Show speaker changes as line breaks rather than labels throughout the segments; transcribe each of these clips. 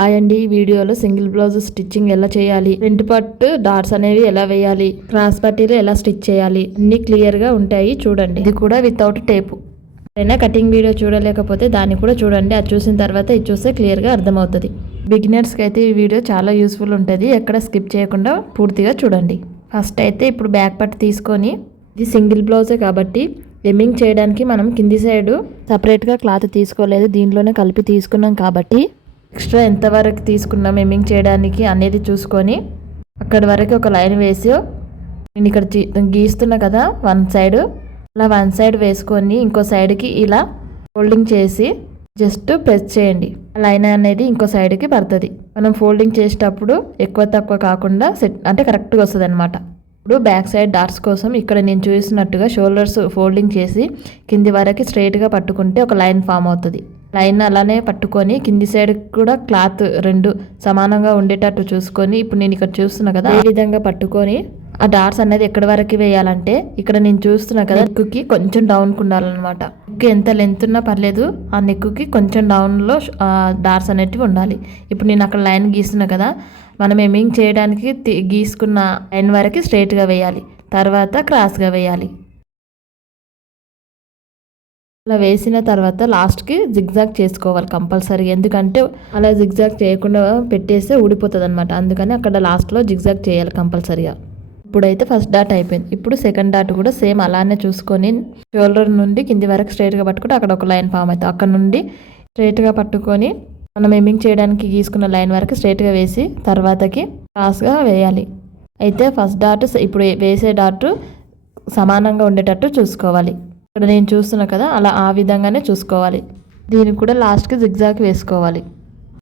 ఆయండి ఈ వీడియోలో single blouse stitching ఎలా చేయాలి? ఫ్రంట్ పట్టు డాట్స్ అనేవి ఎలా వేయాలి? క్రాస్ పట్టీలు ఎలా స్టిచ్ చేయాలి? అన్ని క్లియర్గా ఉంటాయి చూడండి. ఇది కూడా వితౌట్ టేపు. అయినా కటింగ్ వీడియో చూడలేకపోతే దాన్ని కూడా చూడండి. అది చూసిన తర్వాత ఇది చూస్తే క్లియర్గా అర్థమవుతుంది. బిగినర్స్కి అయితే ఈ వీడియో చాలా యూస్ఫుల్ ఉంటుంది. ఎక్కడ స్కిప్ చేయకుండా పూర్తిగా చూడండి. ఫస్ట్ అయితే ఇప్పుడు బ్యాక్ పట్టు తీసుకొని ఇది సింగిల్ బ్లౌజే కాబట్టి ఎమ్మింగ్ చేయడానికి మనం కింది సైడు సపరేట్గా క్లాత్ తీసుకోలేదు. దీంట్లోనే కలిపి తీసుకున్నాం కాబట్టి ఎక్స్ట్రా ఎంతవరకు తీసుకున్నాం ఎమ్మింగ్ చేయడానికి అనేది చూసుకొని అక్కడి వరకు ఒక లైన్ వేసి నేను ఇక్కడ గీస్తున్నా కదా వన్ సైడ్. అలా వన్ సైడ్ వేసుకొని ఇంకో సైడ్కి ఇలా ఫోల్డింగ్ చేసి జస్ట్ ప్రెస్ చేయండి. లైన్ అనేది ఇంకో సైడ్కి పడుతుంది. మనం ఫోల్డింగ్ చేసేటప్పుడు ఎక్కువ తక్కువ కాకుండా సెట్ అంటే కరెక్ట్గా వస్తుంది అనమాట ఇప్పుడు బ్యాక్ సైడ్ డాట్స్ కోసం ఇక్కడ నేను చూసినట్టుగా షోల్డర్స్ ఫోల్డింగ్ చేసి కింది వరకు స్ట్రైట్గా పట్టుకుంటే ఒక లైన్ ఫామ్ అవుతుంది. లైన్ అలానే పట్టుకొని కింది సైడ్ కూడా క్లాత్ రెండు సమానంగా ఉండేటట్టు చూసుకొని ఇప్పుడు నేను ఇక్కడ చూస్తున్నా కదా ఈ విధంగా పట్టుకొని ఆ డాట్స్ అనేది ఎక్కడి వరకు వేయాలంటే ఇక్కడ నేను చూస్తున్నా కదా నెక్కి కొంచెం డౌన్కి ఉండాలన్నమాట. నెక్ ఎంత లెంత్ ఉన్నా పర్లేదు ఆ నెక్కి కొంచెం డౌన్లో డాట్స్ అనేటివి ఉండాలి. ఇప్పుడు నేను అక్కడ లైన్ గీస్తున్నా కదా మనం ఎమింగ్ చేయడానికి గీసుకున్న లైన్ వరకు స్ట్రైట్గా వేయాలి. తర్వాత క్రాస్గా వేయాలి. అలా వేసిన తర్వాత లాస్ట్కి జిగ్జాగ్ చేసుకోవాలి కంపల్సరీ. ఎందుకంటే అలా జిగ్జాగ్ చేయకుండా పెట్టేస్తే ఊడిపోతుంది అనమాట అందుకని అక్కడ లాస్ట్లో జిగ్జాగ్ చేయాలి కంపల్సరీగా. ఇప్పుడైతే ఫస్ట్ డాట్ అయిపోయింది. ఇప్పుడు సెకండ్ డాట్ కూడా సేమ్ అలానే చూసుకొని షోల్డర్ నుండి కింది వరకు స్ట్రైట్గా పట్టుకుంటే అక్కడ ఒక లైన్ ఫామ్ అవుతుంది అక్కడ నుండి స్ట్రైట్గా పట్టుకొని మనం ఎమ్మింగ్ చేయడానికి గీసుకున్న లైన్ వరకు స్ట్రైట్గా వేసి తర్వాతకి క్రాస్గా వేయాలి. అయితే ఫస్ట్ డాట్ ఇప్పుడు వేసే డాట్ సమానంగా ఉండేటట్టు చూసుకోవాలి. ఇక్కడ నేను చూస్తున్నా కదా అలా ఆ విధంగానే చూసుకోవాలి. దీనికి కూడా లాస్ట్కి జిగ్జాగ్ వేసుకోవాలి.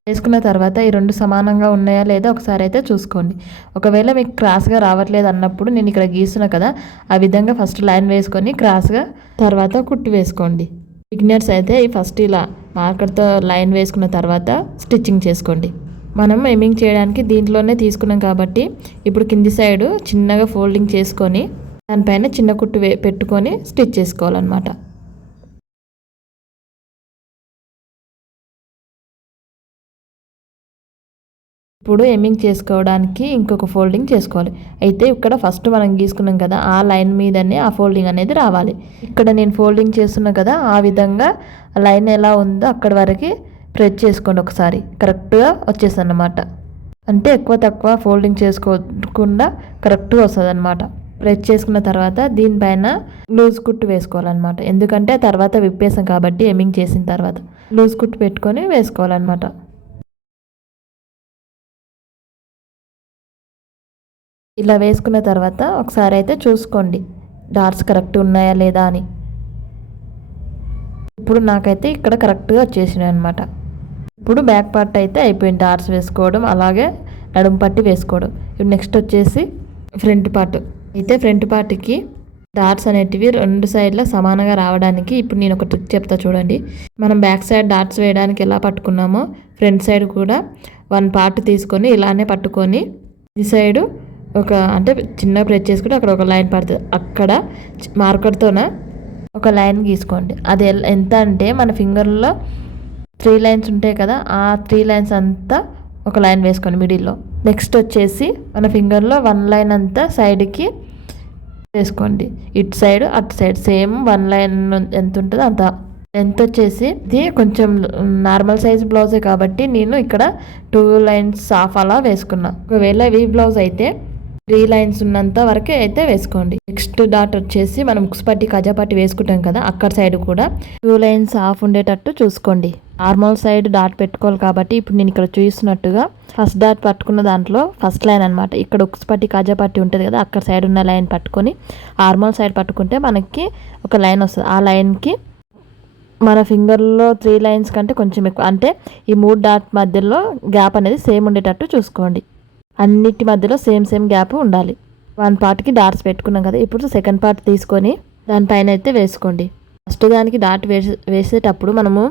వేసుకున్న తర్వాత ఈ రెండు సమానంగా ఉన్నాయా లేదా ఒకసారి అయితే చూసుకోండి. ఒకవేళ మీకు క్రాస్గా రావట్లేదు అన్నప్పుడు నేను ఇక్కడ గీస్తున్నా కదా ఆ విధంగా ఫస్ట్ లైన్ వేసుకొని క్రాస్గా తర్వాత కుట్టి వేసుకోండి. బిగినర్స్ అయితే ఈ ఫస్ట్ ఇలా మార్కర్తో లైన్ వేసుకున్న తర్వాత స్టిచ్చింగ్ చేసుకోండి. మనం ఎమింగ్ చేయడానికి దీంట్లోనే తీసుకున్నాం కాబట్టి ఇప్పుడు కింది సైడు చిన్నగా ఫోల్డింగ్ చేసుకొని దానిపైన చిన్న కుట్టు వే పెట్టుకొని స్టిచ్ చేసుకోవాలన్నమాట. ఇప్పుడు ఎమ్మింగ్ చేసుకోవడానికి ఇంకొక ఫోల్డింగ్ చేసుకోవాలి. అయితే ఇక్కడ ఫస్ట్ మనం గీసుకున్నాం కదా ఆ లైన్ మీదనే ఆ ఫోల్డింగ్ అనేది రావాలి. ఇక్కడ నేను ఫోల్డింగ్ చేస్తున్నా కదా ఆ విధంగా లైన్ ఎలా ఉందో అక్కడి వరకు ప్రెస్ చేసుకోండి ఒకసారి. కరెక్ట్గా వచ్చేసన్నమాట అన్నమాట అంటే ఎక్కువ తక్కువ ఫోల్డింగ్ చేసుకోకుండా కరెక్ట్గా వస్తుంది ప్రెస్ చేసుకున్న తర్వాత దీనిపైన లూజ్ కుట్టు వేసుకోవాలన్నమాట. ఎందుకంటే తర్వాత విప్పేసాం కాబట్టి ఎమ్మింగ్ చేసిన తర్వాత లూజ్ కుట్టు పెట్టుకొని వేసుకోవాలన్నమాట. ఇలా వేసుకున్న తర్వాత ఒకసారి అయితే చూసుకోండి. డాట్స్ కరెక్ట్ ఉన్నాయా లేదా అని. ఇప్పుడు నాకైతే ఇక్కడ కరెక్ట్గా వచ్చేసినాయి అనమాట ఇప్పుడు బ్యాక్ పార్ట్ అయితే అయిపోయింది. డాట్స్ వేసుకోవడం అలాగే నడుము పట్టి వేసుకోవడం. ఇప్పుడు నెక్స్ట్ వచ్చేసి ఫ్రంట్ పార్ట్ అయితే ఫ్రంట్ పార్ట్కి డాట్స్ అనేటివి రెండు సైడ్ల సమానంగా రావడానికి ఇప్పుడు నేను ఒక ట్రిక్ చెప్తా చూడండి. మనం బ్యాక్ సైడ్ డాట్స్ వేయడానికి ఎలా పట్టుకున్నామో ఫ్రంట్ సైడ్ కూడా వన్ పార్ట్ తీసుకొని ఇలానే పట్టుకొని ఈ సైడు ఒక అంటే చిన్న ప్రెస్ చేసుకుంటే అక్కడ ఒక లైన్ పడుతుంది. అక్కడ మార్కర్తోన ఒక లైన్ గీసుకోండి. అది ఎంత అంటే మన ఫింగర్లో త్రీ లైన్స్ ఉంటాయి కదా ఆ త్రీ లైన్స్ అంతా ఒక లైన్ వేసుకోండి మిడిల్లో. నెక్స్ట్ వచ్చేసి మన ఫింగర్లో వన్ లైన్ అంతా సైడ్కి వేసుకోండి. ఇటు సైడ్ అటు సైడ్ సేమ్ వన్ లైన్ ఎంత ఉంటుందో అంత. లెంత్ వచ్చేసి ఇది కొంచెం నార్మల్ సైజ్ బ్లౌజే కాబట్టి నేను ఇక్కడ టూ లైన్స్ హాఫ్ అలా వేసుకున్నా. ఒకవేళ వీ బ్లౌజ్ అయితే త్రీ లైన్స్ ఉన్నంత వరకే అయితే వేసుకోండి. నెక్స్ట్ డాట్ వచ్చేసి మనం ఉక్సుపట్టి కజాపట్టి వేసుకుంటాం కదా అక్కడ సైడ్ కూడా టూ లైన్స్ హాఫ్ ఉండేటట్టు చూసుకోండి. నార్మల్ సైడ్ డాట్ పెట్టుకోవాలి కాబట్టి ఇప్పుడు నేను ఇక్కడ చూస్తున్నట్టుగా ఫస్ట్ డాట్ పట్టుకున్న దాంట్లో ఫస్ట్ లైన్ అనమాట ఇక్కడ ఉక్సుపట్టి కాజాపట్టి ఉంటుంది కదా అక్కడ సైడ్ ఉన్న లైన్ పట్టుకొని నార్మల్ సైడ్ పట్టుకుంటే మనకి ఒక లైన్ వస్తుంది. ఆ లైన్కి మన ఫింగర్లో త్రీ లైన్స్ కంటే కొంచెం ఎక్కువ. అంటే ఈ మూడు డాట్ మధ్యలో గ్యాప్ అనేది సేమ్ ఉండేటట్టు చూసుకోండి. అన్నిటి మధ్యలో సేమ్ సేమ్ గ్యాప్ ఉండాలి. వన్ పార్ట్కి డాట్స్ పెట్టుకున్నాం కదా ఇప్పుడు సెకండ్ పార్ట్ తీసుకొని దానిపైన అయితే వేసుకోండి. ఫస్ట్ దానికి డాట్ వేసే వేసేటప్పుడు మనము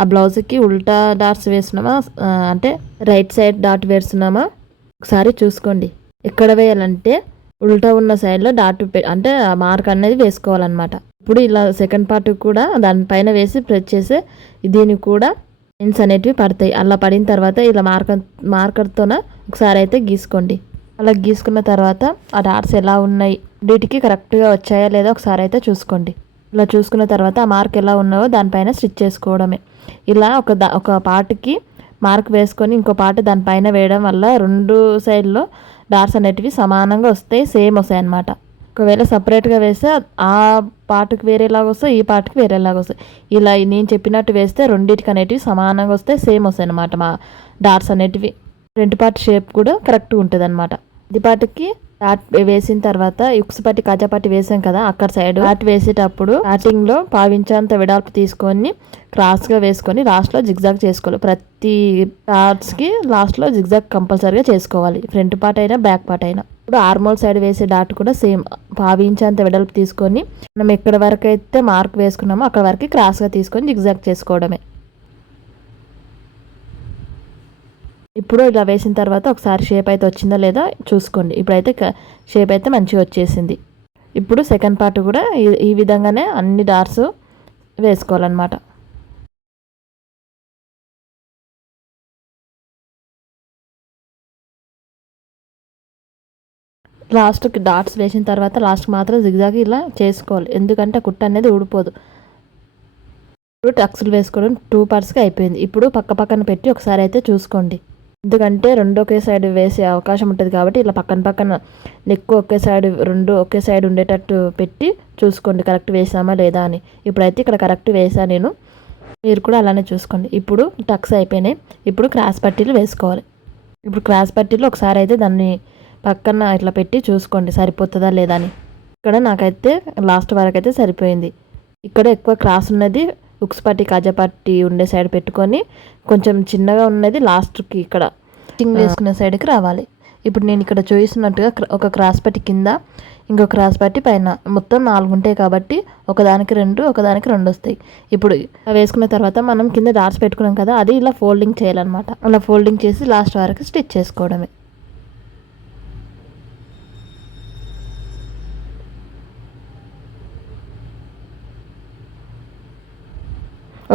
ఆ బ్లౌజ్కి ఉల్టా డాట్స్ వేస్తున్నామా అంటే రైట్ సైడ్ డాట్ వేస్తున్నామా ఒకసారి చూసుకోండి. ఎక్కడ వేయాలంటే ఉల్టా ఉన్న సైడ్లో డాట్ పె- అంటే మార్క్ అనేది వేసుకోవాలన్నమాట. ఇప్పుడు ఇలా సెకండ్ పార్ట్ కూడా దానిపైన వేసి ప్రెస్ చేసి దీన్ని కూడా లైన్స్ అనేటివి పడతాయి. అలా పడిన తర్వాత ఇలా మార్కర్ మార్కర్తోన ఒకసారి అయితే గీసుకోండి. అలా గీసుకున్న తర్వాత ఆ డాట్స్ ఎలా ఉన్నాయి వీటికి కరెక్ట్గా వచ్చాయా లేదా ఒకసారి అయితే చూసుకోండి. ఇలా చూసుకున్న తర్వాత ఆ మార్క్ ఎలా ఉన్నావో దానిపైన స్టిచ్ చేసుకోవడమే. ఇలా ఒక దా ఒక పార్ట్కి మార్క్ వేసుకొని ఇంకో పార్ట్ దానిపైన వేయడం వల్ల రెండు సైడ్లో డాట్స్ అనేటివి సమానంగా వస్తాయి సేమ్ వస్తాయి అన్నమాట ఒకవేళ సపరేట్గా వేస్తే ఆ పాటకు వేరేలాగా వస్తాయి ఈ పాటకు వేరేలాగా వస్తాయి. ఇలా నేను చెప్పినట్టు వేస్తే రెండింటికి అనేటివి సమానంగా వస్తే సేమ్ వస్తాయి అన్నమాట మా డాట్స్ అనేటివి. రెండు పార్ట్ షేప్ కూడా కరెక్ట్గా ఉంటుంది అనమాట ఇది పాటకి డాట్ వేసిన తర్వాత ఉక్స్ పట్టి కాజా పట్టి వేసాం కదా అక్కడ సైడ్ డాట్ వేసేటప్పుడు స్టార్టింగ్లో పావించేంత వెడల్పు తీసుకొని క్రాస్గా వేసుకొని లాస్ట్లో జిగ్జాగ్ చేసుకోవాలి. ప్రతి డాట్స్కి లాస్ట్లో జిగ్జాగ్ కంపల్సరీగా చేసుకోవాలి. ఫ్రంట్ పార్ట్ అయినా బ్యాక్ పార్ట్ అయినా. ఇప్పుడు ఆర్మోల్ సైడ్ వేసే డాట్ కూడా సేమ్ పావించేంత వెడల్పు తీసుకొని మనం ఎక్కడ వరకు అయితే మార్క్ వేసుకున్నామో అక్కడ వరకు క్రాస్గా తీసుకొని జిగ్జాగ్ చేసుకోవడమే. ఇప్పుడు ఇలా వేసిన తర్వాత ఒకసారి షేప్ అయితే వచ్చిందో లేదో చూసుకోండి. ఇప్పుడైతే షేప్ అయితే మంచిగా వచ్చేసింది. ఇప్పుడు సెకండ్ పార్ట్ కూడా ఈ విధంగానే అన్ని డార్స్ వేసుకోవాలన్నమాట. లాస్ట్కి డాట్స్ వేసిన తర్వాత లాస్ట్కి మాత్రం జిగ్జాగ్ ఇలా చేసుకోవాలి. ఎందుకంటే కుట్ట అనేది ఊడిపోదు. ఇప్పుడు టక్స్లు వేసుకోవడం టూ పార్ట్స్గా అయిపోయింది. ఇప్పుడు పక్క పక్కన పెట్టి ఒకసారి అయితే చూసుకోండి. ఎందుకంటే రెండు ఒకే సైడ్ వేసే అవకాశం ఉంటుంది కాబట్టి ఇలా పక్కన పక్కన నెక్కు ఒకే సైడ్ రెండు ఒకే సైడ్ ఉండేటట్టు పెట్టి చూసుకోండి కరెక్ట్ వేసామా లేదా అని. ఇప్పుడైతే ఇక్కడ కరెక్ట్ వేసా నేను. మీరు కూడా అలానే చూసుకోండి. ఇప్పుడు టక్స్ అయిపోయినాయి. ఇప్పుడు క్రాస్ పట్టీలు వేసుకోవాలి. ఇప్పుడు క్రాస్ పట్టీలు ఒకసారి అయితే దాన్ని పక్కన ఇట్లా పెట్టి చూసుకోండి సరిపోతుందా లేదా అని. ఇక్కడ నాకైతే లాస్ట్ వరకు అయితే సరిపోయింది. ఇక్కడ ఎక్కువ క్రాస్ ఉన్నది ఉక్స్ పట్టి కాజా పట్టి ఉండే సైడ్ పెట్టుకొని కొంచెం చిన్నగా ఉన్నది లాస్ట్కి ఇక్కడ. స్టింగ్ వేసుకునే సైడ్కి రావాలి. ఇప్పుడు నేను ఇక్కడ చూసినట్టుగా ఒక క్రాస్ పట్టి కింద ఇంకో క్రాస్ పట్టి పైన. మొత్తం నాలుగు ఉంటాయి కాబట్టి ఒకదానికి రెండు ఒకదానికి రెండు వస్తాయి. ఇప్పుడు వేసుకున్న తర్వాత మనం కింద డాట్స్ పెట్టుకున్నాం కదా అది ఇలా ఫోల్డింగ్ చేయాలన్నమాట. అలా ఫోల్డింగ్ చేసి లాస్ట్ వరకు స్టిచ్ చేసుకోవడమే.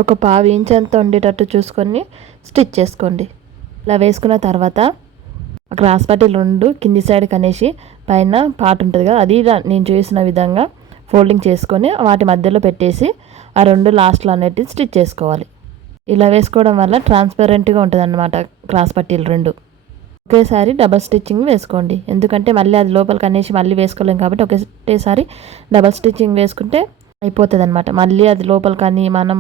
ఒక పావు ఇంచ్ అంత ఉండేటట్టు చూసుకొని స్టిచ్ చేసుకోండి. ఇలా వేసుకున్న తర్వాత క్రాస్ పట్టి రెండు కింది సైడ్ కనేసి పైన పార్ట్ ఉంటుంది కదా అది నేను చూసిన విధంగా ఫోల్డింగ్ చేసుకొని వాటి మధ్యలో పెట్టేసి ఆ రెండు లాస్ట్లో అనేటివి స్టిచ్ చేసుకోవాలి. ఇలా వేసుకోవడం వల్ల ట్రాన్స్పరెంట్గా ఉంటుంది అన్నమాట క్రాస్ పట్టీలు రెండు. ఒకేసారి డబల్ స్టిచ్చింగ్ వేసుకోండి. ఎందుకంటే మళ్ళీ అది లోపలికి అనేసి మళ్ళీ వేసుకోలేం కాబట్టి ఒకేసారి డబల్ స్టిచ్చింగ్ వేసుకుంటే అయిపోతుంది అనమాట మళ్ళీ అది లోపల కానీ మనం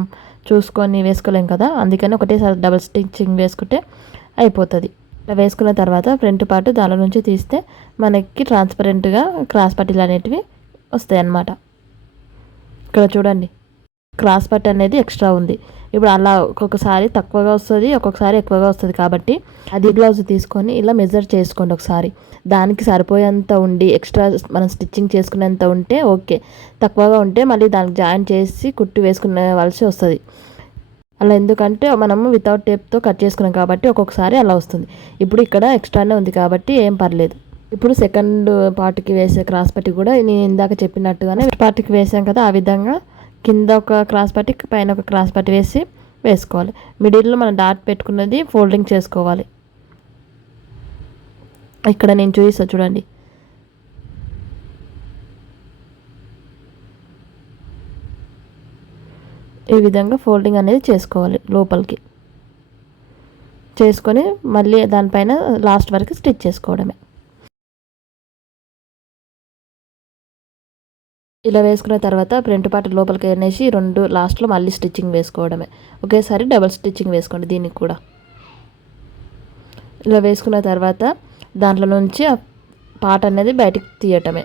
చూసుకొని వేసుకోలేం కదా? అందుకని ఒకటేసారి డబల్ స్టిచ్చింగ్ వేసుకుంటే అయిపోతుంది. ఇలా వేసుకున్న తర్వాత ఫ్రంట్ పార్ట్ దాని నుంచి తీస్తే మనకి ట్రాన్స్పరెంట్గా క్రాస్ పట్టీలు అనేటివి వస్తాయి అన్నమాట ఇక్కడ చూడండి. క్రాస్ పట్ అనేది ఎక్స్ట్రా ఉంది. ఇప్పుడు అలా ఒక్కొక్కసారి తక్కువగా వస్తుంది ఒక్కొక్కసారి ఎక్కువగా వస్తుంది కాబట్టి అది బ్లౌజ్ తీసుకొని ఇలా మెజర్ చేసుకోండి ఒకసారి. దానికి సరిపోయేంత ఉండి ఎక్స్ట్రా మనం స్టిచ్చింగ్ చేసుకునేంత ఉంటే ఓకే. తక్కువగా ఉంటే మళ్ళీ దానికి జాయిన్ చేసి కుట్టి వేసుకునేవలసి వస్తుంది. అలా ఎందుకంటే మనము వితౌట్ టేప్తో కట్ చేసుకున్నాం కాబట్టి ఒక్కొక్కసారి అలా వస్తుంది. ఇప్పుడు ఇక్కడ ఎక్స్ట్రానే ఉంది కాబట్టి ఏం పర్లేదు. ఇప్పుడు సెకండ్ పార్ట్కి వేసే క్రాస్ పట్టి కూడా నేను ఇందాక చెప్పినట్టుగానే పార్ట్కి వేసాం కదా ఆ విధంగా కింద ఒక క్రాస్ పట్టి పైన ఒక క్రాస్ పట్టి వేసి వేసుకోవాలి. మిడిల్లో మనం డాట్ పెట్టుకున్నది ఫోల్డింగ్ చేసుకోవాలి. ఇక్కడ నేను చూపిస్తా చూడండి. ఈ విధంగా ఫోల్డింగ్ అనేది చేసుకోవాలి లోపలికి. చేసుకొని మళ్ళీ దానిపైన లాస్ట్ వరకు స్టిచ్ చేసుకోవడమే. ఇలా వేసుకున్న తర్వాత ప్రింట్ పార్ట్ లోపలికి అనేసి రెండు లాస్ట్లో మళ్ళీ స్టిచ్చింగ్ వేసుకోవడమే. ఒకేసారి డబల్ స్టిచ్చింగ్ వేసుకోండి దీనికి కూడా. ఇలా వేసుకున్న తర్వాత దాంట్లో నుంచి ఆ పార్ట్ అనేది బయటికి తీయటమే.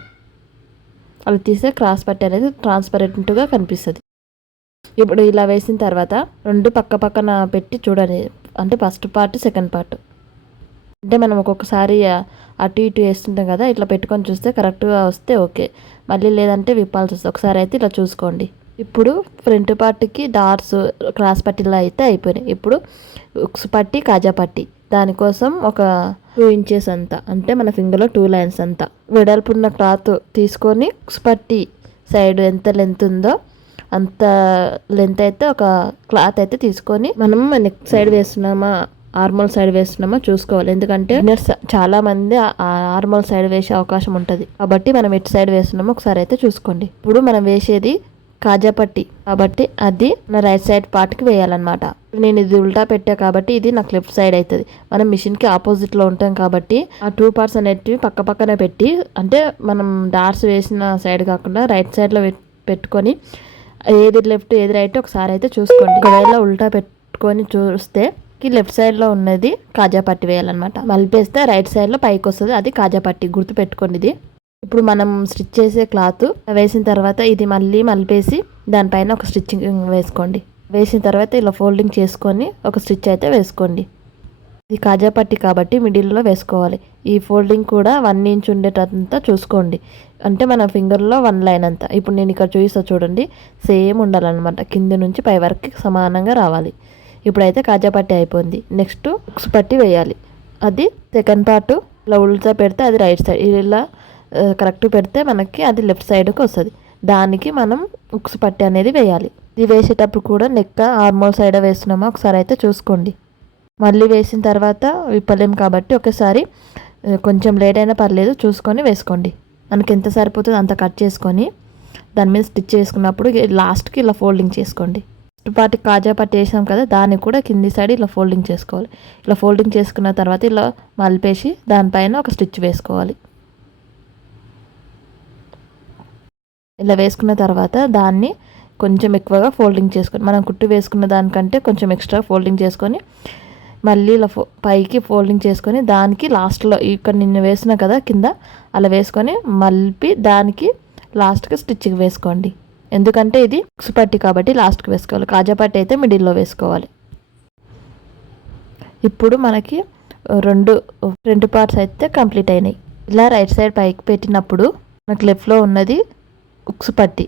అలా తీస్తే క్రాస్ పట్టి అనేది ట్రాన్స్పరెంట్గా కనిపిస్తుంది. ఇప్పుడు ఇలా వేసిన తర్వాత రెండు పక్క పక్కన పెట్టి చూడండి. అంటే ఫస్ట్ పార్ట్ సెకండ్ పార్ట్. అంటే మనం ఒక్కొక్కసారి అటు ఇటు వేస్తుంటాం కదా ఇట్లా పెట్టుకొని చూస్తే కరెక్ట్గా వస్తే ఓకే. మళ్ళీ లేదంటే విప్పాల్సి వస్తుంది. ఒకసారి అయితే ఇట్లా చూసుకోండి. ఇప్పుడు ఫ్రంట్ పార్ట్కి డార్స్ క్రాస్ పట్టీలో అయితే అయిపోయినాయి. ఇప్పుడు ఉక్స్ పట్టి కాజా పట్టి. దానికోసం ఒక టూ ఇంచెస్ అంతా. అంటే మన ఫింగర్లో టూ లైన్స్ అంతా. వెడల్పున్న క్లాత్ తీసుకొని ఉక్స్ పట్టి సైడ్ ఎంత లెంత్ ఉందో అంత లెంత్ అయితే ఒక క్లాత్ అయితే తీసుకొని మనం నెక్ సైడ్ వేస్తున్నామా ఆర్మల్ సైడ్ వేస్తున్నామా? చూసుకోవాలి. ఎందుకంటే బిగినర్స్ చాలా మంది ఆర్మల్ సైడ్ వేసే అవకాశం ఉంటుంది. కాబట్టి మనం ఎటు సైడ్ వేస్తున్నామో? ఒకసారి అయితే చూసుకోండి. ఇప్పుడు మనం వేసేది కాజా పట్టి కాబట్టి అది నా రైట్ సైడ్ పార్ట్కి వేయాలన్నమాట. నేను ఇది ఉల్టా పెట్టా కాబట్టి ఇది నాకు లెఫ్ట్ సైడ్ అవుతుంది మనం మిషన్కి ఆపోజిట్లో ఉంటాం కాబట్టి ఆ టూ పార్ట్స్ అనేటివి పక్క పక్కనే పెట్టి అంటే మనం డార్స్ వేసిన సైడ్ కాకుండా రైట్ సైడ్లో పెట్టుకొని ఏది లెఫ్ట్ ఏది రైట్ ఒకసారి అయితే చూసుకోండి. ఒకవేళ ఉల్టా పెట్టుకొని చూస్తే కి లెఫ్ట్ సైడ్లో ఉన్నది కాజా పట్టి వేయాలన్నమాట. మలిపేస్తే రైట్ సైడ్లో పైకి వస్తుంది అది కాజా పట్టి గుర్తు పెట్టుకోండి ఇది ఇప్పుడు మనం స్టిచ్ చేసే క్లాత్ వేసిన తర్వాత ఇది మళ్ళీ మలిపేసి దానిపైన ఒక స్టిచ్చింగ్ వేసుకోండి. వేసిన తర్వాత ఇలా ఫోల్డింగ్ చేసుకొని ఒక స్టిచ్ అయితే వేసుకోండి. ఇది కాజా పట్టి కాబట్టి మిడిల్లో వేసుకోవాలి. ఈ ఫోల్డింగ్ కూడా వన్ ఇంచ్ ఉండేటంతా చూసుకోండి. అంటే మన ఫింగర్లో వన్ లైన్ అంతా. ఇప్పుడు నేను ఇక్కడ చూపిస్తా చూడండి. సేమ్ ఉండాలన్నమాట. కింది నుంచి పై వరకు సమానంగా రావాలి. ఇప్పుడైతే కాజా పట్టి అయిపోయింది. నెక్స్ట్ ఉక్స్ పట్టి వేయాలి. అది సెకండ్ పార్ట్ ఇలా ఉల్టా పెడితే అది రైట్ సైడ్ ఇలా కరెక్ట్ పెడితే మనకి అది లెఫ్ట్ సైడ్కి వస్తుంది. దానికి మనం ఉక్స్ పట్టి అనేది వేయాలి. ఇది వేసేటప్పుడు కూడా నెక్క ఆర్మోల్ సైడ్ వేస్తున్నామో? ఒకసారి అయితే చూసుకోండి. మళ్ళీ వేసిన తర్వాత విప్పలేం కాబట్టి ఒకసారి కొంచెం లేట్ అయినా పర్లేదు చూసుకొని వేసుకోండి. మనకి ఎంత సరిపోతుందో అంత కట్ చేసుకొని దాని మీద స్టిచ్ చేసుకున్నప్పుడు లాస్ట్కి ఇలా ఫోల్డింగ్ చేసుకోండి. పాటి కాజా పట్టి వేసాం కదా దాన్ని కూడా కింది సైడ్ ఇలా ఫోల్డింగ్ చేసుకోవాలి. ఇలా ఫోల్డింగ్ చేసుకున్న తర్వాత ఇలా మలిపేసి దానిపైన ఒక స్టిచ్ వేసుకోవాలి. ఇలా వేసుకున్న తర్వాత దాన్ని కొంచెం ఎక్కువగా ఫోల్డింగ్ చేసుకొని మనం కుట్టు వేసుకున్న దానికంటే కొంచెం ఎక్స్ట్రా ఫోల్డింగ్ చేసుకొని మళ్ళీ ఇలా ఫో పైకి ఫోల్డింగ్ చేసుకొని దానికి లాస్ట్లో ఇక్కడ నిన్ను వేసిన కదా కింద అలా వేసుకొని మలిపి దానికి లాస్ట్కి స్టిచ్కి వేసుకోండి. ఎందుకంటే ఇది పట్టి కాబట్టి లాస్ట్కి వేసుకోవాలి. కాజా పట్టి అయితే మిడిల్లో వేసుకోవాలి. ఇప్పుడు మనకి రెండు రెండు పార్ట్స్ అయితే కంప్లీట్ అయినాయి. ఇలా రైట్ సైడ్ పైకి పెట్టినప్పుడు మనకి లెఫ్ట్లో ఉన్నది ఉక్సు పట్టి.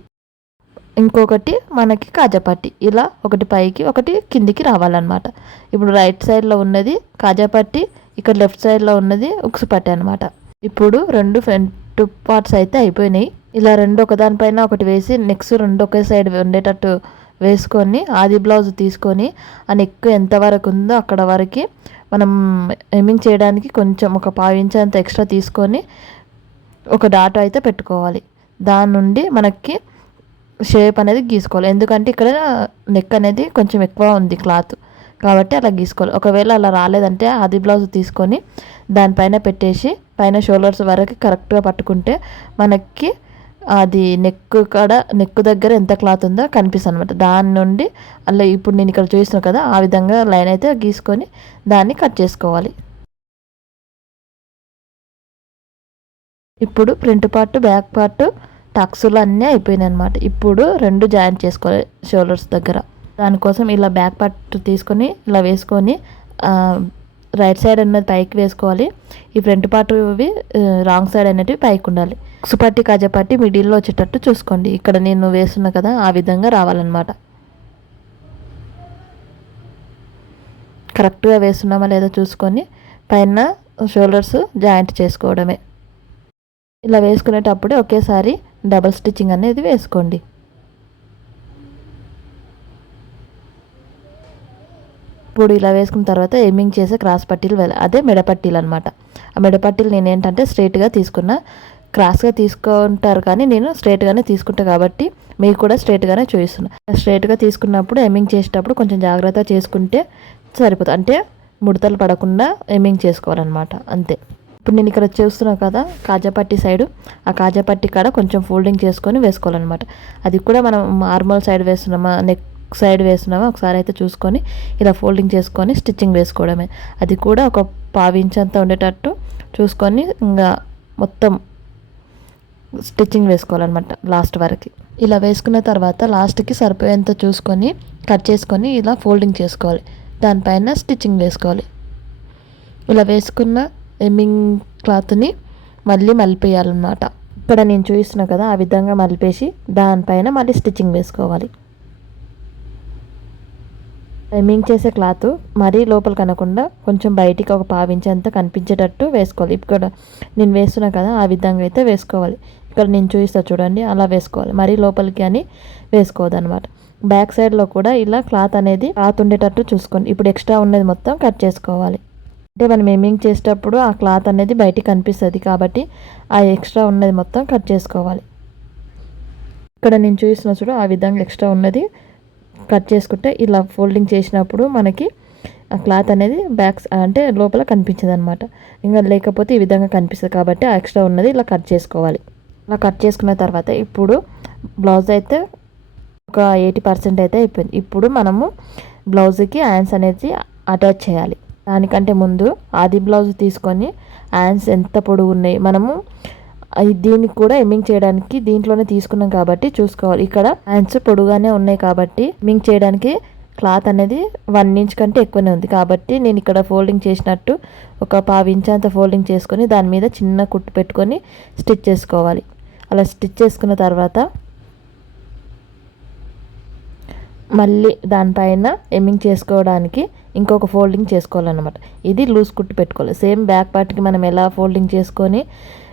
ఇంకొకటి మనకి కాజాపట్టి ఇలా ఒకటి పైకి ఒకటి కిందికి రావాలన్నమాట. ఇప్పుడు రైట్ సైడ్లో ఉన్నది కాజాపట్టి ఇక్కడ లెఫ్ట్ సైడ్లో ఉన్నది ఉక్సు పట్టి అనమాట ఇప్పుడు రెండు ఫ్రంట్ పార్ట్స్ అయితే అయిపోయినాయి. ఇలా రెండు ఒకదానిపైన ఒకటి వేసి నెక్స్ట్ రెండు ఒకే సైడ్ ఉండేటట్టు వేసుకొని ఆది బ్లౌజ్ తీసుకొని ఆ నెక్ ఎంతవరకు ఉందో అక్కడ వరకు మనం ఎమింగ్ చేయడానికి కొంచెం ఒక పావు అంత ఎక్స్ట్రా తీసుకొని ఒక డాట్ అయితే పెట్టుకోవాలి. దాని నుండి మనకి షేప్ అనేది గీసుకోవాలి. ఎందుకంటే ఇక్కడ నెక్ అనేది కొంచెం ఎక్కువ ఉంది క్లాత్ కాబట్టి అలా గీసుకోవాలి. ఒకవేళ అలా రాలేదంటే ఆది బ్లౌజ్ తీసుకొని దానిపైన పెట్టేసి పైన షోల్డర్స్ వరకు కరెక్ట్గా పట్టుకుంటే మనకి అది నెక్ కాడ నెక్ దగ్గర ఎంత క్లాత్ ఉందో కనిపిస్తుంది అనమాట దాని నుండి అలా ఇప్పుడు నేను ఇక్కడ చూస్తున్నాను కదా ఆ విధంగా లైన్ అయితే గీసుకొని దాన్ని కట్ చేసుకోవాలి. ఇప్పుడు ఫ్రంట్ పార్ట్ బ్యాక్ పార్ట్ టక్సులు అన్నీ అయిపోయినాయి అనమాట ఇప్పుడు రెండు జాయిన్ చేసుకోవాలి షోల్డర్స్ దగ్గర. దానికోసం ఇలా బ్యాక్ పార్ట్ తీసుకొని ఇలా వేసుకొని రైట్ సైడ్ అనేది పైకి వేసుకోవాలి. ఈ ఫ్రంట్ పార్ట్ రాంగ్ సైడ్ అనేటివి పైకి ఉండాలి. సుపట్టి కాజపట్టి మిడిల్లో వచ్చేటట్టు చూసుకోండి. ఇక్కడ నేను వేస్తున్నా కదా ఆ విధంగా రావాలన్నమాట. కరెక్ట్గా వేస్తున్నామా లేదా చూసుకొని పైన షోల్డర్స్ జాయింట్ చేసుకోవడమే. ఇలా వేసుకునేటప్పుడే ఒకేసారి డబల్ స్టిచ్చింగ్ అనేది వేసుకోండి. ఇప్పుడు ఇలా వేసుకున్న తర్వాత ఎమ్మింగ్ చేసే క్రాస్ పట్టీలు అదే మెడపట్టీలు అనమాట ఆ మెడపట్టీలు నేను ఏంటంటే స్ట్రైట్గా తీసుకున్న క్రాస్గా తీసుకుంటారు కానీ నేను స్ట్రైట్గానే తీసుకుంటా కాబట్టి మీకు కూడా స్ట్రైట్గానే చూపిస్తున్నా. స్ట్రైట్గా తీసుకున్నప్పుడు ఎమ్మింగ్ చేసేటప్పుడు కొంచెం జాగ్రత్త చేసుకుంటే సరిపోతుంది. అంటే ముడతలు పడకుండా ఎమ్మింగ్ చేసుకోవాలన్నమాట. అంతే. ఇప్పుడు నేను ఇక్కడ చూస్తున్నాను కదా కాజాపట్టి సైడు ఆ కాజాపట్టి కాడ కొంచెం ఫోల్డింగ్ చేసుకొని వేసుకోవాలన్నమాట. అది కూడా మనం నార్మల్ సైడ్ వేస్తున్నామా నెక్ సైడ్ వేస్తున్నామా ఒకసారి అయితే చూసుకొని ఇలా ఫోల్డింగ్ చేసుకొని స్టిచ్చింగ్ వేసుకోవడమే. అది కూడా ఒక పావించంత ఉండేటట్టు చూసుకొని ఇంకా మొత్తం స్టిచ్చింగ్ వేసుకోవాలన్నమాట లాస్ట్ వరకు. ఇలా వేసుకున్న తర్వాత లాస్ట్కి సరిపోయేంత చూసుకొని కట్ చేసుకొని ఇలా ఫోల్డింగ్ చేసుకోవాలి. దానిపైన స్టిచ్చింగ్ వేసుకోవాలి. ఇలా వేసుకున్న ఎమ్మింగ్ క్లాత్ని మళ్ళీ మలిపేయాలన్నమాట. ఇక్కడ నేను చూపిస్తున్నా కదా ఆ విధంగా మలిపేసి దానిపైన మళ్ళీ స్టిచ్చింగ్ వేసుకోవాలి. ఎమ్మింగ్ చేసే క్లాత్ మరీ లోపల కనకుండా కొంచెం బయటికి ఒక పావించేంత కనిపించేటట్టు వేసుకోవాలి. ఇక్కడ నేను వేస్తున్నా కదా ఆ విధంగా అయితే వేసుకోవాలి. ఇక్కడ నేను చూపిస్తా చూడండి అలా వేసుకోవాలి. మరీ లోపలికి అని వేసుకోవద్దు అనమాట బ్యాక్ సైడ్లో కూడా ఇలా క్లాత్ అనేది క్లాత్ ఉండేటట్టు చూసుకోండి. ఇప్పుడు ఎక్స్ట్రా ఉన్నది మొత్తం కట్ చేసుకోవాలి. అంటే మనం ఎమ్మింగ్ చేసేటప్పుడు ఆ క్లాత్ అనేది బయటికి కనిపిస్తుంది కాబట్టి ఆ ఎక్స్ట్రా ఉన్నది మొత్తం కట్ చేసుకోవాలి. ఇక్కడ నేను చూసిన చూడు ఆ విధంగా ఎక్స్ట్రా ఉన్నది కట్ చేసుకుంటే ఇలా ఫోల్డింగ్ చేసినప్పుడు మనకి ఆ క్లాత్ అనేది బ్యాక్స్ అంటే లోపల కనిపించదు అనమాట ఇంకా లేకపోతే ఈ విధంగా కనిపిస్తుంది కాబట్టి ఆ ఎక్స్ట్రా ఉన్నది ఇలా కట్ చేసుకోవాలి. ఇలా కట్ చేసుకున్న తర్వాత ఇప్పుడు బ్లౌజ్ అయితే ఒక ఎయిటీ పర్సెంట్ అయితే అయిపోయింది. ఇప్పుడు మనము బ్లౌజ్కి హ్యాండ్స్ అనేది అటాచ్ చేయాలి. దానికంటే ముందు ఆది బ్లౌజ్ తీసుకొని హ్యాండ్స్ ఎంత పొడుగు ఉన్నాయి మనము దీనికి కూడా ఎమ్మింగ్ చేయడానికి దీంట్లోనే తీసుకున్నాం కాబట్టి చూసుకోవాలి. ఇక్కడ హ్యాండ్స్ పొడుగానే ఉన్నాయి కాబట్టి ఎమ్మింగ్ చేయడానికి క్లాత్ అనేది వన్ ఇంచ్ కంటే ఎక్కువనే ఉంది. కాబట్టి నేను ఇక్కడ ఫోల్డింగ్ చేసినట్టు ఒక పావు ఇంచ్ అంత ఫోల్డింగ్ చేసుకొని దాని మీద చిన్న కుట్టు పెట్టుకొని స్టిచ్ చేసుకోవాలి. అలా స్టిచ్ చేసుకున్న తర్వాత మళ్ళీ దానిపైన ఎమ్మింగ్ చేసుకోవడానికి ఇంకొక ఫోల్డింగ్ చేసుకోవాలన్నమాట. ఇది లూజ్ కుట్టు పెట్టుకోవాలి. సేమ్ బ్యాక్ పార్ట్కి మనం ఎలా ఫోల్డింగ్ చేసుకొని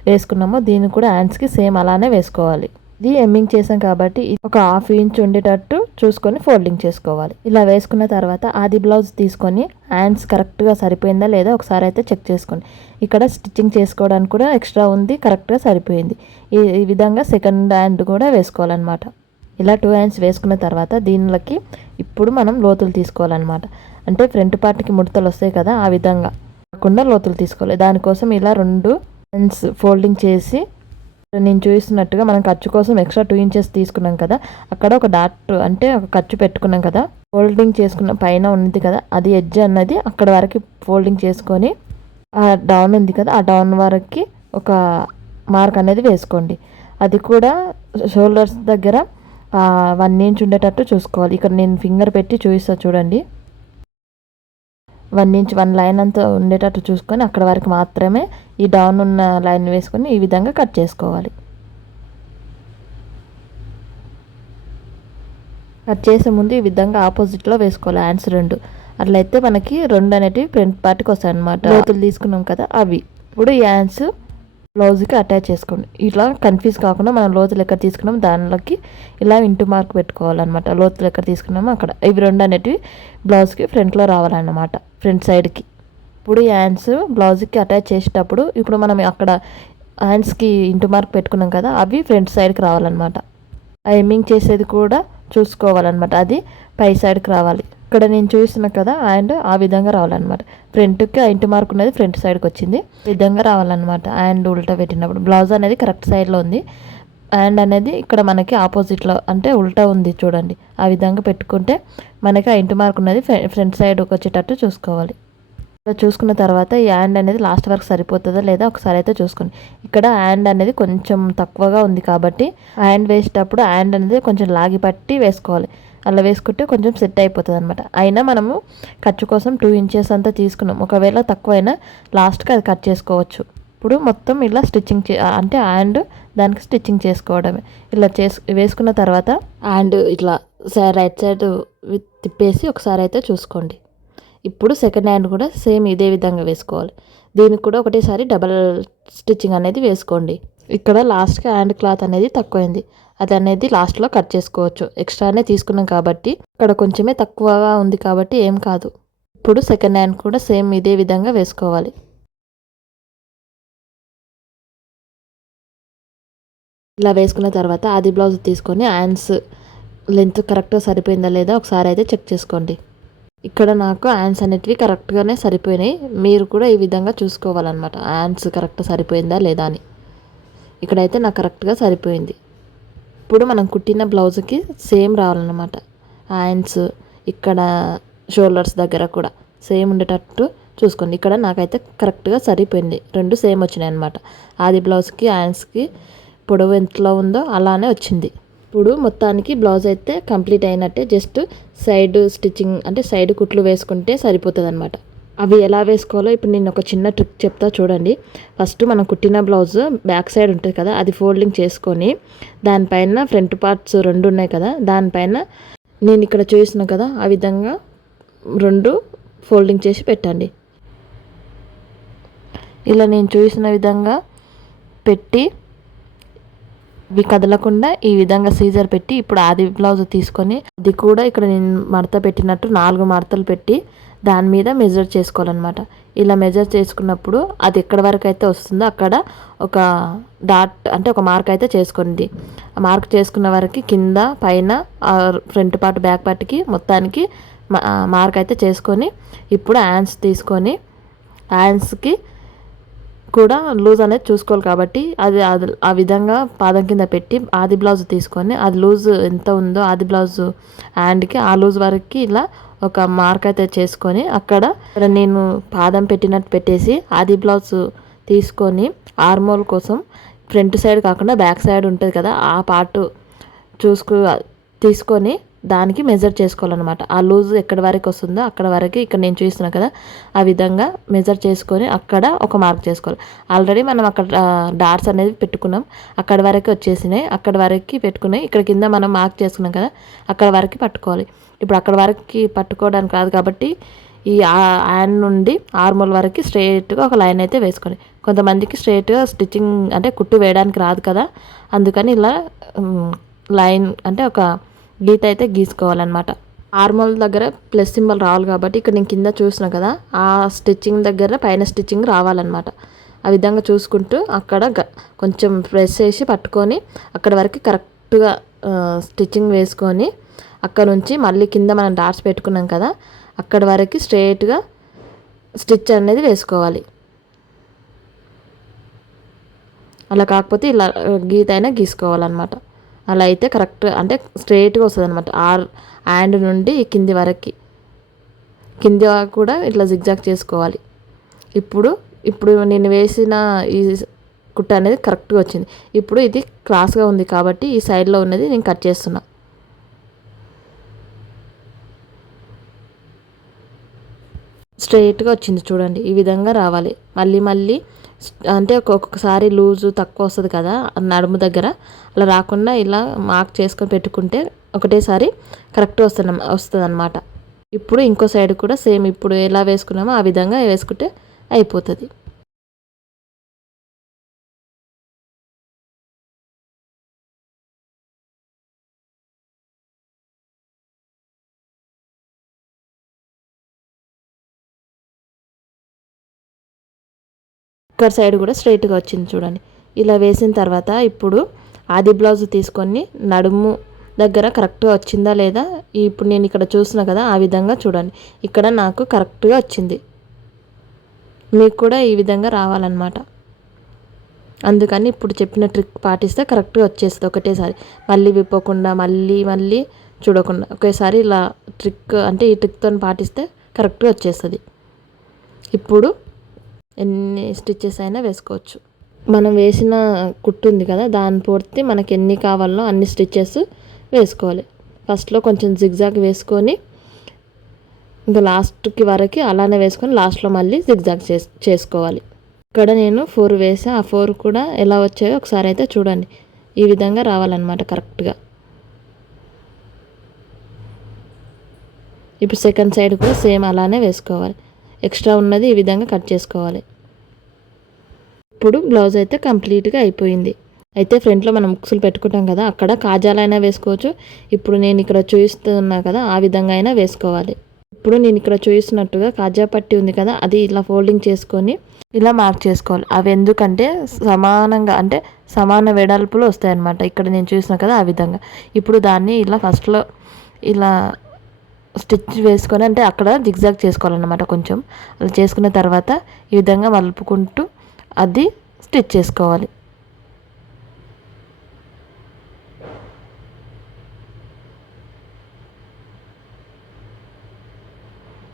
వేసుకున్నామో దీన్ని కూడా హ్యాండ్స్కి సేమ్ అలానే వేసుకోవాలి. ఇది ఎమ్మింగ్ చేసాం కాబట్టి ఒక హాఫ్ ఇంచ్ ఉండేటట్టు చూసుకొని ఫోల్డింగ్ చేసుకోవాలి. ఇలా వేసుకున్న తర్వాత ఆది బ్లౌజ్ తీసుకొని హ్యాండ్స్ కరెక్ట్గా సరిపోయిందా లేదా ఒకసారి అయితే చెక్ చేసుకోండి. ఇక్కడ స్టిచ్చింగ్ చేసుకోవడానికి కూడా ఎక్స్ట్రా ఉంది కరెక్ట్గా సరిపోయింది. ఈ విధంగా సెకండ్ హ్యాండ్ కూడా వేసుకోవాలన్నమాట. ఇలా టూ హ్యాండ్స్ వేసుకున్న తర్వాత దీనిలోకి ఇప్పుడు మనం లోతులు తీసుకోవాలన్నమాట. అంటే ఫ్రంట్ పార్ట్కి ముడతలు వస్తాయి కదా ఆ విధంగా. కాకుండా లోతులు తీసుకోవాలి. దానికోసం ఇలా రెండు హ్యాండ్స్ ఫోల్డింగ్ చేసి నేను చూస్తున్నట్టుగా మనం ఖర్చు కోసం ఎక్స్ట్రా టూ ఇంచెస్ తీసుకున్నాం కదా అక్కడ ఒక డాట్ అంటే ఒక ఖర్చు పెట్టుకున్నాం కదా ఫోల్డింగ్ చేసుకున్న పైన ఉన్నది కదా అది ఎడ్జ్ అన్నది అక్కడ వరకు ఫోల్డింగ్ చేసుకొని ఆ డౌన్ ఉంది కదా ఆ డౌన్ వరకు ఒక మార్క్ అనేది వేసుకోండి. అది కూడా షోల్డర్స్ దగ్గర వన్ ఇంచ్ ఉండేటట్టు చూసుకోవాలి. ఇక్కడ నేను ఫింగర్ పెట్టి చూపిస్తా చూడండి. వన్ ఇంచ్ వన్ లైన్ అంతా ఉండేటట్టు చూసుకొని అక్కడ వరకు మాత్రమే ఈ డౌన్ ఉన్న లైన్ వేసుకొని ఈ విధంగా కట్ చేసుకోవాలి. కట్ చేసే ముందు ఈ విధంగా ఆపోజిట్లో వేసుకోవాలి హ్యాండ్స్ రెండు. అట్లయితే మనకి రెండు అనేటివి ఫ్రంట్ పార్ట్కి వస్తాయి అనమాట లోతులు తీసుకున్నాం కదా అవి. ఇప్పుడు ఈ హ్యాండ్స్ బ్లౌజ్కి అటాచ్ చేసుకోండి. ఇట్లా కన్ఫ్యూజ్ కాకుండా మనం లోతులు ఎక్కడ తీసుకున్నాం దానిలోకి ఇలా ఇంటూ మార్క్ పెట్టుకోవాలన్నమాట. లోతులు ఎక్కడ తీసుకున్నామో అక్కడ. ఇవి రెండు అనేటివి బ్లౌజ్కి ఫ్రంట్లో రావాలన్నమాట ఫ్రంట్ సైడ్కి ఇప్పుడు ఈ హ్యాండ్స్ బ్లౌజ్కి అటాచ్ చేసేటప్పుడు ఇప్పుడు మనం అక్కడ హ్యాండ్స్కి ఇంటి మార్క్ పెట్టుకున్నాం కదా అవి ఫ్రంట్ సైడ్కి రావాలన్నమాట. ఆ ఎమ్మింగ్ చేసేది కూడా చూసుకోవాలన్నమాట. అది పై సైడ్కి రావాలి. ఇక్కడ నేను చూస్తున్నా కదా అండ్ ఆ విధంగా రావాలన్నమాట. ఫ్రంట్కి ఇంటి మార్క్ ఉన్నది ఫ్రంట్ సైడ్కి వచ్చింది విధంగా రావాలన్నమాట. అండ్ ఉల్టా పెట్టినప్పుడు బ్లౌజ్ అనేది కరెక్ట్ సైడ్లో ఉంది. అండ్ అనేది ఇక్కడ మనకి ఆపోజిట్లో అంటే ఉల్టా ఉంది చూడండి. ఆ విధంగా పెట్టుకుంటే మనకి ఆ ఇంటి మార్క్ ఉన్నది ఫ్రంట్ సైడ్కి వచ్చేటట్టు చూసుకోవాలి. చూసుకున్న తర్వాత ఈ యాండ్ అనేది లాస్ట్ వరకు సరిపోతుందా లేదా ఒకసారి అయితే చూసుకోండి. ఇక్కడ యాండ్ అనేది కొంచెం తక్కువగా ఉంది కాబట్టి యాండ్ వేసేటప్పుడు యాండ్ అనేది కొంచెం లాగి పట్టి వేసుకోవాలి. అలా వేసుకుంటే కొంచెం సెట్ అయిపోతుంది అనమాట అయినా మనము ఖర్చు కోసం టూ ఇంచెస్ అంతా తీసుకున్నాం. ఒకవేళ తక్కువైనా లాస్ట్కి అది కట్ చేసుకోవచ్చు. ఇప్పుడు మొత్తం ఇలా స్టిచ్చింగ్ చే అంటే అండ్ దానికి స్టిచ్చింగ్ చేసుకోవడమే. ఇలా చేసు వేసుకున్న తర్వాత అండ్ ఇట్లా రైట్ సైడ్ తిప్పేసి ఒకసారి అయితే చూసుకోండి. ఇప్పుడు సెకండ్ హ్యాండ్ కూడా సేమ్ ఇదే విధంగా వేసుకోవాలి. దీనికి కూడా ఒకటేసారి డబల్ స్టిచ్చింగ్ అనేది వేసుకోండి. ఇక్కడ లాస్ట్కి హ్యాండ్ క్లాత్ అనేది తక్కువైంది. అది అనేది లాస్ట్లో కట్ చేసుకోవచ్చు. ఎక్స్ట్రానే తీసుకున్నాం కాబట్టి ఇక్కడ కొంచెమే తక్కువగా ఉంది కాబట్టి ఏం కాదు. ఇప్పుడు సెకండ్ హ్యాండ్ కూడా సేమ్ ఇదే విధంగా వేసుకోవాలి. ఇలా వేసుకున్న తర్వాత ఆది బ్లౌజ్ తీసుకొని హ్యాండ్స్ లెంత్ కరెక్ట్గా సరిపోయిందా లేదా ఒకసారి అయితే చెక్ చేసుకోండి. ఇక్కడ నాకు యాండ్స్ అనేటివి కరెక్ట్గానే సరిపోయినాయి. మీరు కూడా ఈ విధంగా చూసుకోవాలన్నమాట. యాండ్స్ కరెక్ట్ సరిపోయిందా లేదా అని. ఇక్కడైతే నాకు కరెక్ట్గా సరిపోయింది. ఇప్పుడు మనం కుట్టిన బ్లౌజ్కి సేమ్ రావాలన్నమాట. యాండ్స్ ఇక్కడ షోల్డర్స్ దగ్గర కూడా సేమ్ ఉండేటట్టు చూసుకోండి. ఇక్కడ నాకైతే కరెక్ట్గా సరిపోయింది. రెండు సేమ్ వచ్చినాయి అనమాట ఆది బ్లౌజ్కి హ్యాండ్స్కి పొడవు ఎంతలో ఉందో అలానే వచ్చింది. ఇప్పుడు మొత్తానికి బ్లౌజ్ అయితే కంప్లీట్ అయినట్టే జస్ట్ సైడ్ స్టిచ్చింగ్ అంటే సైడ్ కుట్లు వేసుకుంటే సరిపోతుంది అనమాట అవి ఎలా వేసుకోవాలో ఇప్పుడు నేను ఒక చిన్న ట్రిక్ చెప్తా చూడండి. ఫస్ట్ మనం కుట్టిన బ్లౌజ్ బ్యాక్ సైడ్ ఉంటుంది కదా అది ఫోల్డింగ్ చేసుకొని దానిపైన ఫ్రంట్ పార్ట్స్ రెండు ఉన్నాయి కదా దానిపైన నేను ఇక్కడ చూసిన కదా ఆ విధంగా రెండు ఫోల్డింగ్ చేసి పెట్టండి. ఇలా నేను చూసిన విధంగా పెట్టి ఇవి కదలకుండా ఈ విధంగా సీజర్ పెట్టి ఇప్పుడు ఆది బ్లౌజ్ తీసుకొని అది కూడా ఇక్కడ నేను మడత పెట్టినట్టు నాలుగు మడతలు పెట్టి దాని మీద మెజర్ చేసుకోవాలన్నమాట. ఇలా మెజర్ చేసుకున్నప్పుడు అది ఎక్కడి వరకు అయితే వస్తుందో అక్కడ ఒక డాట్ అంటే ఒక మార్క్ అయితే చేసుకుంది మార్క్ చేసుకున్న వరకు కింద పైన ఫ్రంట్ పార్ట్ బ్యాక్ పార్ట్కి మొత్తానికి మార్క్ అయితే చేసుకొని ఇప్పుడు హ్యాండ్స్ తీసుకొని హ్యాండ్స్కి కూడా లూజ్ అనేది చూసుకోవాలి కాబట్టి అది అది ఆ విధంగా పాదం కింద పెట్టి ఆది బ్లౌజ్ తీసుకొని అది లూజ్ ఎంత ఉందో ఆది బ్లౌజ్ హ్యాండ్కి ఆ లూజ్ వరకు ఇలా ఒక మార్క్ అయితే చేసుకొని అక్కడ నేను పాదం పెట్టినట్టు పెట్టేసి ఆది బ్లౌజ్ తీసుకొని ఆర్మోల్ కోసం ఫ్రంట్ సైడ్ కాకుండా బ్యాక్ సైడ్ ఉంటుంది కదా ఆ పార్ట్ చూసుకో తీసుకొని దానికి మెజర్ చేసుకోవాలన్నమాట. ఆ లూజ్ ఎక్కడి వరకు వస్తుందో అక్కడ వరకు ఇక్కడ నేను చూస్తున్నా కదా ఆ విధంగా మెజర్ చేసుకొని అక్కడ ఒక మార్క్ చేసుకోవాలి. ఆల్రెడీ మనం అక్కడ డాట్స్ అనేది పెట్టుకున్నాం. అక్కడ వరకు వచ్చేసినాయి. అక్కడ వరకు పెట్టుకున్నాయి. ఇక్కడ కింద మనం మార్క్ చేసుకున్నాం కదా అక్కడ వరకు పట్టుకోవాలి. ఇప్పుడు అక్కడ వరకు పట్టుకోవడానికి కాదు కాబట్టి ఈ హ్యాండ్ నుండి ఆర్మోల్ వరకు స్ట్రైట్గా ఒక లైన్ అయితే వేసుకోండి. కొంతమందికి స్ట్రైట్గా స్టిచ్చింగ్ అంటే కుట్టు వేయడానికి రాదు కదా అందుకని ఇలా లైన్ అంటే ఒక గీత అయితే గీసుకోవాలన్నమాట. ఆర్మోల్ దగ్గర ప్లస్ సింబల్ రావాలి కాబట్టి ఇక్కడ నేను కింద చూసిన కదా ఆ స్టిచ్చింగ్ దగ్గర పైన స్టిచ్చింగ్ రావాలన్నమాట. ఆ విధంగా చూసుకుంటూ అక్కడ కొంచెం ప్రెస్ చేసి పట్టుకొని అక్కడ వరకు కరెక్ట్గా స్టిచ్చింగ్ వేసుకొని అక్కడ నుంచి మళ్ళీ కింద మనం డాట్స్ పెట్టుకున్నాం కదా అక్కడ వరకు స్ట్రేట్గా స్టిచ్ అనేది వేసుకోవాలి. అలా కాకపోతే ఇలా గీత అయినా గీసుకోవాలన్నమాట. అలా అయితే కరెక్ట్ అంటే స్ట్రైట్గా వస్తుంది అనమాట ఆర్ హ్యాండ్ నుండి కింది వరకు. కింది కూడా ఇట్లా జిగ్జాగ్ చేసుకోవాలి. ఇప్పుడు ఇప్పుడు నేను వేసిన ఈ కుట్ట అనేది కరెక్ట్గా వచ్చింది. ఇప్పుడు ఇది క్రాస్గా ఉంది కాబట్టి ఈ సైడ్లో ఉన్నది నేను కట్ చేస్తున్నా. స్ట్రైట్గా వచ్చింది చూడండి. ఈ విధంగా రావాలి. మళ్ళీ మళ్ళీ అంటే ఒక్కొక్కసారి లూజు తక్కువ వస్తుంది కదా నడుము దగ్గర అలా రాకుండా ఇలా మార్క్ చేసుకొని పెట్టుకుంటే ఒకటేసారి కరెక్ట్ వస్తుంది వస్తుంది అనమాట ఇప్పుడు ఇంకో సైడ్ కూడా సేమ్ ఇప్పుడు ఎలా వేసుకున్నామో ఆ విధంగా వేసుకుంటే అయిపోతుంది.
ఇక్కడ సైడ్ కూడా స్ట్రైట్గా వచ్చింది చూడండి. ఇలా వేసిన తర్వాత ఇప్పుడు ఆది బ్లౌజ్ తీసుకొని నడుము దగ్గర కరెక్ట్గా వచ్చిందా లేదా ఇప్పుడు నేను ఇక్కడ చూసిన కదా ఆ విధంగా చూడండి. ఇక్కడ నాకు కరెక్ట్గా వచ్చింది. మీకు కూడా ఈ విధంగా రావాలన్నమాట. అందుకని ఇప్పుడు చెప్పిన ట్రిక్ పాటిస్తే కరెక్ట్గా వచ్చేస్తుంది ఒకటేసారి. మళ్ళీ విప్పకుండా మళ్ళీ మళ్ళీ చూడకుండా. ఒకేసారి ఇలా ట్రిక్ అంటే ఈ ట్రిక్తో పాటిస్తే కరెక్ట్గా వచ్చేస్తుంది. ఇప్పుడు ఎన్ని స్టిచ్చెస్ అయినా వేసుకోవచ్చు. మనం వేసిన కుట్టు ఉంది కదా దాన్ని పూర్తి మనకి ఎన్ని కావాలో అన్ని స్టిచ్చెస్ వేసుకోవాలి. ఫస్ట్లో కొంచెం జిగ్జాగ్ వేసుకొని ఇంకా లాస్ట్కి వరకు అలానే వేసుకొని లాస్ట్లో మళ్ళీ జిగ్జాగ్ చేసుకోవాలి. ఇక్కడ నేను ఫోర్ వేసా ఆ ఫోర్ కూడా ఎలా వచ్చాయో ఒకసారి అయితే చూడండి. ఈ విధంగా రావాలన్నమాట కరెక్ట్గా. ఇప్పుడు సెకండ్ సైడ్ కూడా సేమ్ అలానే వేసుకోవాలి. ఎక్స్ట్రా ఉన్నది ఈ విధంగా కట్ చేసుకోవాలి. ఇప్పుడు బ్లౌజ్ అయితే కంప్లీట్గా అయిపోయింది. అయితే ఫ్రంట్లో మనం ముక్సులు పెట్టుకుంటాం కదా అక్కడ కాజాలైనా వేసుకోవచ్చు. ఇప్పుడు నేను ఇక్కడ చూపిస్తున్నా కదా ఆ విధంగా అయినా వేసుకోవాలి. ఇప్పుడు నేను ఇక్కడ చూపిస్తున్నట్టుగా కాజా పట్టి ఉంది కదా అది ఇలా ఫోల్డింగ్ చేసుకొని ఇలా మార్క్ చేసుకోవాలి. అవి ఎందుకంటే సమానంగా అంటే సమాన వెడల్పులు వస్తాయన్నమాట. ఇక్కడ నేను చూసిన కదా ఆ విధంగా. ఇప్పుడు దాన్ని ఇలా ఫస్ట్లో ఇలా స్టిచ్ వేసుకొని అంటే అక్కడ జిగ్జాగ్ చేసుకోవాలన్నమాట కొంచెం. అలా చేసుకున్న తర్వాత ఈ విధంగా మలుపుకుంటూ అది స్టిచ్ చేసుకోవాలి.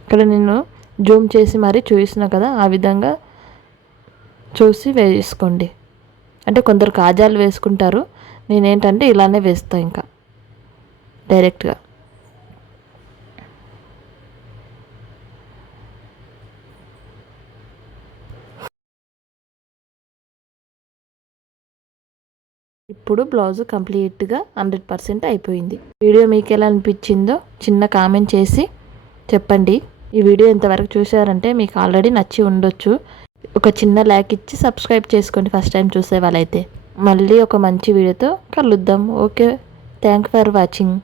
ఇక్కడ నేను జూమ్ చేసి మరీ చూసిన కదా ఆ విధంగా చూసి వేసుకోండి. అంటే కొందరు కాజాలు వేసుకుంటారు. నేనేంటంటే ఇలానే వేస్తాను ఇంకా. డైరెక్ట్గా. ఇప్పుడు బ్లౌజ్ కంప్లీట్గా హండ్రెడ్ పర్సెంట్ అయిపోయింది. వీడియో మీకు ఎలా అనిపించిందో చిన్న కామెంట్ చేసి చెప్పండి. ఈ వీడియో ఎంతవరకు చూసారంటే మీకు ఆల్రెడీ నచ్చి ఉండొచ్చు. ఒక చిన్న లైక్ ఇచ్చి సబ్స్క్రైబ్ చేసుకోండి ఫస్ట్ టైం చూసే వాళ్ళైతే. మళ్ళీ ఒక మంచి వీడియోతో కలుద్దాం. ఓకే. Thank for watching.